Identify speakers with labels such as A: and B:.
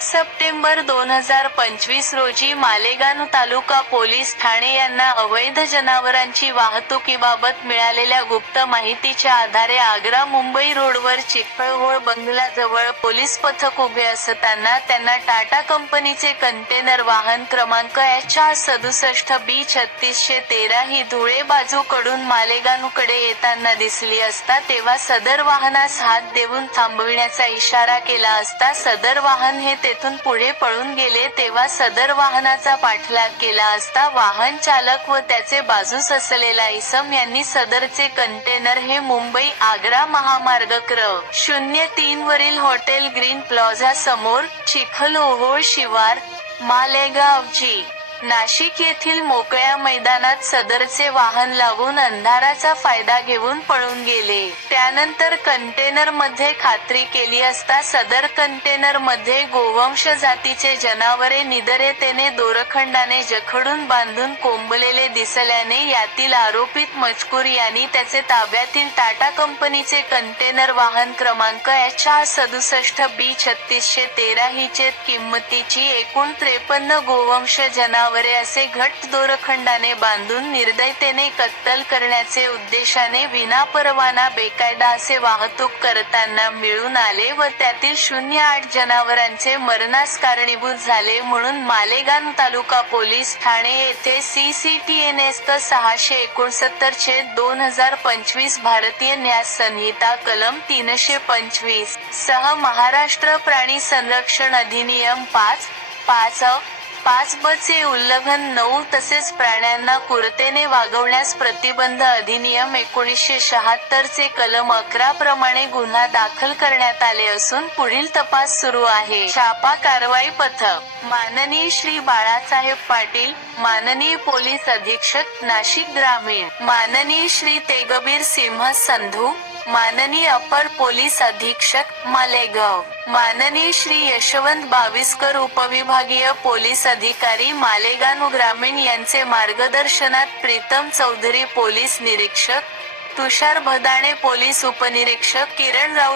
A: September दोन हजार पंचवीस रोजी मालेगाव तालुका पोलीस ठाणे यांना अवैध जनावरांची वाहतुकीबाबत मिळालेल्या गुप्त माहितीच्या आधारे आग्रा मुंबई रोडवर चिखळहोळ बंगलाजवळ पोलीस पथक उभे असताना त्यांना टाटा कंपनीचे कंटेनर वाहन क्रमांक एच आर सदुसष्ट बी छत्तीसशे तेरा ही धुळे बाजूकडून मालेगावकडे येताना दिसली असता तेव्हा सदर वाहनास हात देऊन थांबविण्याचा इशारा केला असता सदर वाहन हे तेथून पुढे पळून गेले तेव्हा सदर वाहनाचा पाठलाग केला असता वाहन चालक व त्याचे बाजूस असलेला इसम यांनी सदरचे कंटेनर हे मुंबई आग्रा महामार्ग क्र. शून्य तीन वरील हॉटेल ग्रीन प्लॉझा समोर चिखलोहोळ शिवार मालेगाव जी नाशिक येथील मोकळ्या मैदानात सदरचे वाहन लावून अंधाराचा फायदा घेऊन पळून गेले. त्यानंतर कंटेनरमध्ये खात्री केली असता सदर कंटेनरमध्ये गोवंश जातीचे जनावरे निदरेतेने दोरखंडाने जखडून बांधून कोंबलेले दिसल्याने यातील आरोपित मजकूर यांनी त्याचे ताब्यातील टाटा कंपनीचे कंटेनर वाहन क्रमांक एच आर सदुसष्ट बी छत्तीसशे तेरा हिचे किंमतीची एकूण त्रेपन्न गोवंश जनावर असे घट्ट दोरखंडाने बांधून निर्दयतेने कत्तल करण्याचे उद्देशाने विनापरवाना बेकायदा असे वाहतूक करताना मिळून आले व त्यातील शून्य आठ जनावरांचे मरणास कारणीभूत झाले म्हणून मालेगाव तालुका पोलीस ठाणे येथे सी सी टी एनेस्त सहाशे एकोणसत्तर चे दोन हजार पंचवीस भारतीय न्याय संहिता कलम तीनशे पंचवीस सह महाराष्ट्र प्राणी संरक्षण अधिनियम पाच पाच पाच ब चे उल्लंघन नऊ तसेच प्राण्यांना कुरतेने वागवण्यास प्रतिबंध अधिनियम एकोणीसशे शहात्तर चे कलम अकरा प्रमाणे गुन्हा दाखल करण्यात आले असून पुढील तपास सुरू आहे. छापा कारवाई पथक. माननीय श्री बाळासाहेब पाटील माननीय पोलीस अधीक्षक नाशिक ग्रामीण माननीय श्री तेगबीर सिंह संधू माननीय अपर पोलीस अधीक्षक मालेगाव. माननीय श्री यशवंत बाविस्कर उपविभागीय पोलीस अधिकारी मालेगाव ग्रामीण यांचे मार्गदर्शनात प्रीतम चौधरी पोलीस निरीक्षक तुषार भदाणे पोलीस उपनिरीक्षक किरण राऊत